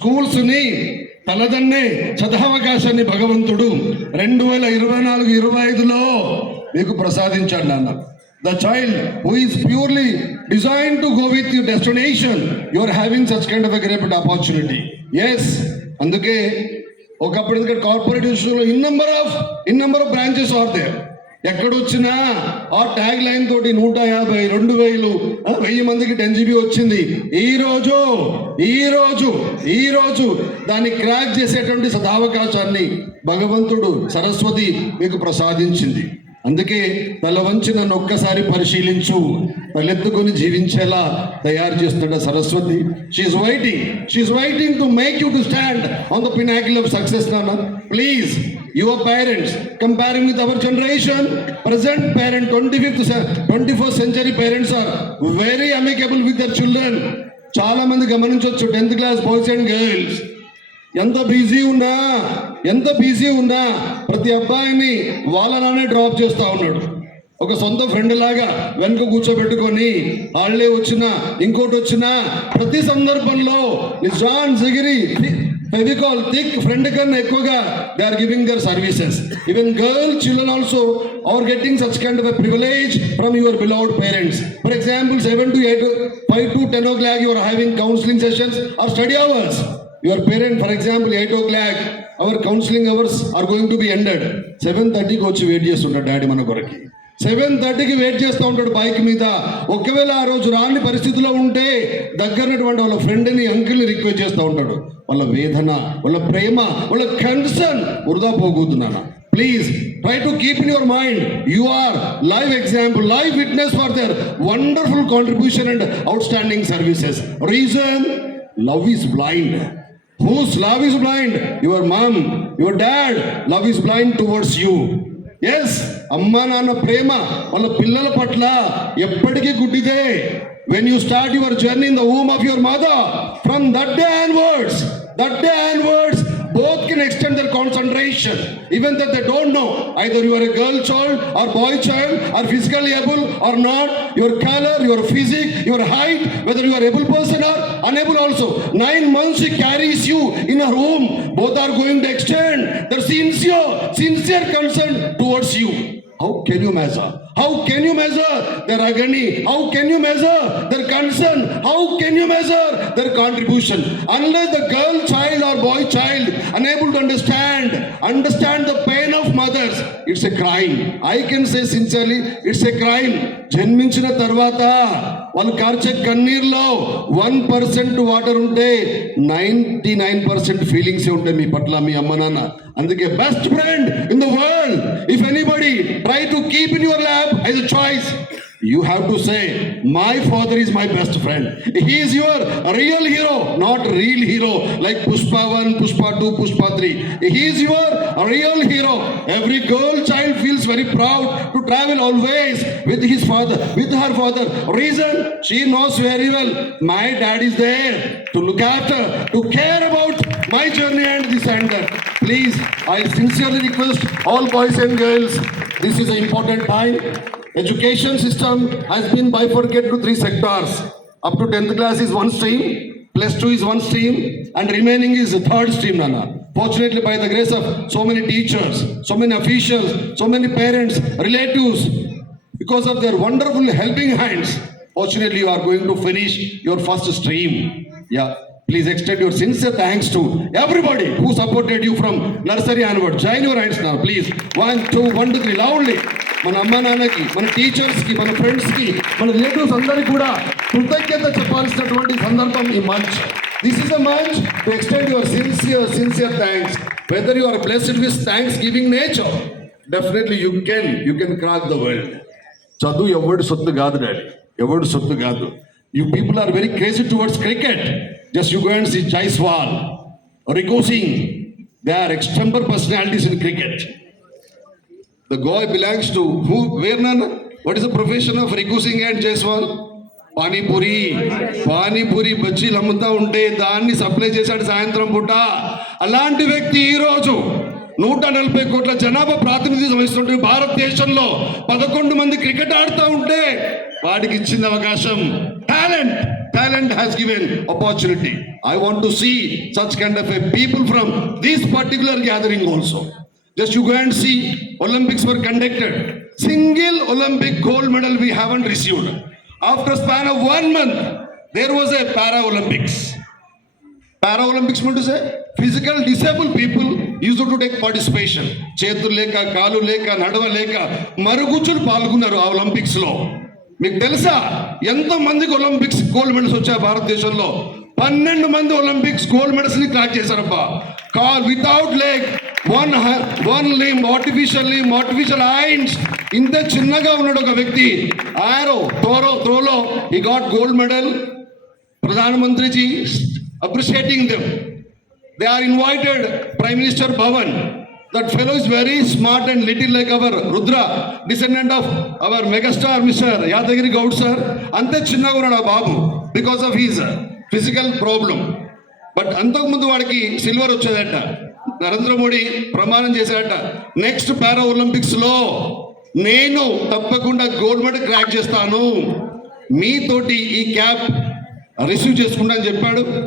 స్కూల్స్ని తలదన్నే సదావకాశాన్ని భగవంతుడు 2024-25లో మీకు ప్రసాదించాడు నాన్న. The child who is purely designed to go with your destination, you are having such kind of a great opportunity. Yes, అందుకే ఒకప్పుడు ఎందుకంటే కార్పొరేట్ ఇన్స్టిట్యూట్లో in number of branches are there. ఎక్కడొచ్చినా ఆ ట్యాగ్ లైన్ తోటి 150, 2000, 1000 మందికి 10 GB వచ్చింది. ఈ రోజు దాన్ని క్రాక్ చేసేటువంటి సదావకాశాన్ని భగవంతుడు సరస్వతి మీకు ప్రసాదించింది. అందుకే తల వంచి నన్ను ఒక్కసారి పరిశీలించు, తలెత్తుకొని జీవించేలా తయారు చేస్తున్న Saraswati. She is waiting to make you to stand on the pinnacle of success. నాన్న, please, your parents comparing with our generation, present parent 21st century parents are very amicable with their children. చాలా మంది గమనించవచ్చు 10th class boys and girls ఎంత busy ఉన్నా ప్రతి అబ్బాయిని వాళ్ళ నాన్నే డ్రాప్ చేస్తూ ఉన్నాడు. ఒక సొంత ఫ్రెండ్ లాగా వెనుక కూర్చోబెట్టుకొని హాలిడే వచ్చినా ఇంకోటి వచ్చినా ప్రతి సందర్భంలో నిజాన్ జిగిరి ఫెవికాల్ థిక్ ఫ్రెండ్ కన్నా ఎక్కువగా they are giving their services. Even girl children also are getting such kind of a privilege from your beloved parents. For example 7 to 8, 5 to 10 o'clock you are having counseling sessions or study hours. Your parent, for example, 8 o'clock, our counseling hours are going to be ended. 7:30కి వచ్చి wait చేస్తుంటాడు daddy మన కొరకి. 7:30కి wait చేస్తూ ఉంటాడు bike మీద. ఒకవేళ ఆ రోజు రాని పరిస్థితిలో ఉంటే దగ్గరటువంటి వాళ్ళ ఫ్రెండ్ని, అంకిల్ని రిక్వెస్ట్ చేస్తూ ఉంటాడు. వాళ్ళ వేదన, వాళ్ళ ప్రేమ, వాళ్ళ కన్సర్న్ వృధా పోగొతున్నాను. Please try to keep in your mind, you are live example, live witness for their wonderful contribution and outstanding services. Reason, love is blind. Whose love is blind? Your mom, your dad, love is blind towards you. Yes, అమ్మా నాన్న ప్రేమ వాళ్ళ పిల్లల పట్ల ఎప్పటికీ గుడ్డిదే. When you start your journey in the womb of your mother, from that day onwards, both can extend their concentration, even that they don't know either you are a girl child or boy child or physically able or not, your color, your physique, your height, whether you are able person or unable also. 9 months she carries you in her womb. Both are going to extend their sincere concern towards you. How can you measure their agony? How can you measure their concern? How can you measure their contribution? Unless the girl child or boy child unable to understand the pain of mothers, it's a crime. I can say sincerely, it's a crime. జన్మించిన తర్వాత వాళ్ళు కార్చే కన్నీరులో 1% water ఉంటే 99% feelings ఉంటాయి మీ పట్ల, మీ అమ్మ నాన్న. అందుకే best friend in the world, if anybody try to keep in your lab as a choice, you have to say, my father is my best friend. He is your real hero, not real hero like Pushpa 1, Pushpa 2, Pushpa 3. He is your real hero. Every girl child feels very proud to travel always with his father, with her father. Reason, she knows very well my dad is there to look after, to care about my journey and this and that. Please, I sincerely request all boys and girls, this is an important time. Education system has been bifurcated to 3 sectors. Up to 10th class is one stream, +2 is one stream, and remaining is the third stream, Nana. Fortunately, by the grace of so many teachers, so many officials, so many parents, relatives, because of their wonderful helping hands, fortunately you are going to finish your first stream. Yeah. Please extend your sincere thanks to everybody who supported you from nursery onward. Join your hands now, please. 1, 2, 1, 2, 3, loudly. మన అమ్మ నాన్నకి, మన టీచర్స్కి, మన ఫ్రెండ్స్కి, మన relatives అందరికీ కూడా కృతజ్ఞత చెప్పాల్సినటువంటి సందర్భం ఈ మంచ్. This is a manch to extend your sincere thanks. Whether you are blessed with thanksgiving nature, definitely you can crack the world. చదువు ఎవడి సొత్తు కాదు డాడీ, ఎవడి సొత్తు కాదు. You people are very crazy towards cricket. Just you go and see Jaiswal or Riku Singh. They are extempore personalities in cricket. The guy belongs to who? Where none? What is the profession of Riku Singh and Jaiswal? Panipuri బజ్జీలు అమ్ముతా ఉంటే దాన్ని supply చేశాడు సాయంత్రం పూట. అలాంటి వ్యక్తి ఈరోజు 140 కోట్ల జనాభా ప్రాతినిధ్యం వహిస్తుంటే భారతదేశంలో 11 మంది క్రికెట్ ఆడుతూ ఉంటే వాడికి ఇచ్చింది అవకాశం. Talent has given opportunity. I want to see such kind of a people from this particular gathering also. Just you go and see, Olympics were conducted. Single Olympic gold medal we haven't received. After a span of 1 month, there was a Para-Olympics. Para-Olympics meant to say physical disabled people used to take participation. చేతులు లేక, కాలు లేక, నడవ లేక మరుగుజ్జులు పాల్గొన్నారు ఆ Olympics లో. మీకు తెలుసా ఎంతో మందికి ఒలింపిక్స్ గోల్డ్ మెడల్స్ వచ్చాయి భారతదేశంలో? 12 మంది ఒలింపిక్స్ గోల్డ్ మెడల్స్ ని క్రాక్ చేశారబ్బా. కాల్ without leg, one limb, artificial hands. ఇంత చిన్నగా ఉన్నాడు ఒక వ్యక్తి. త్రోలో ఈ గాట్ గోల్డ్ మెడల్. ప్రధానమంత్రిజీ appreciating them. They are invited Prime Minister Bhavan. That fellow is very smart and little like our Rudra, descendant of our megastar Mr. Yadagiri Gaud sir. Ante chinnaga unnadu babu because of his physical problem. But అంతకు ముందు వాడికి silver వచ్చేదట. Narendra Modi ప్రమాణం చేశాడట, next పారా Olympics లో నేను తప్పకుండా gold medal crack చేస్తాను, మీతోటి ఈ క్యాప్ రిసీవ్ చేసుకుంటా అని చెప్పాడు.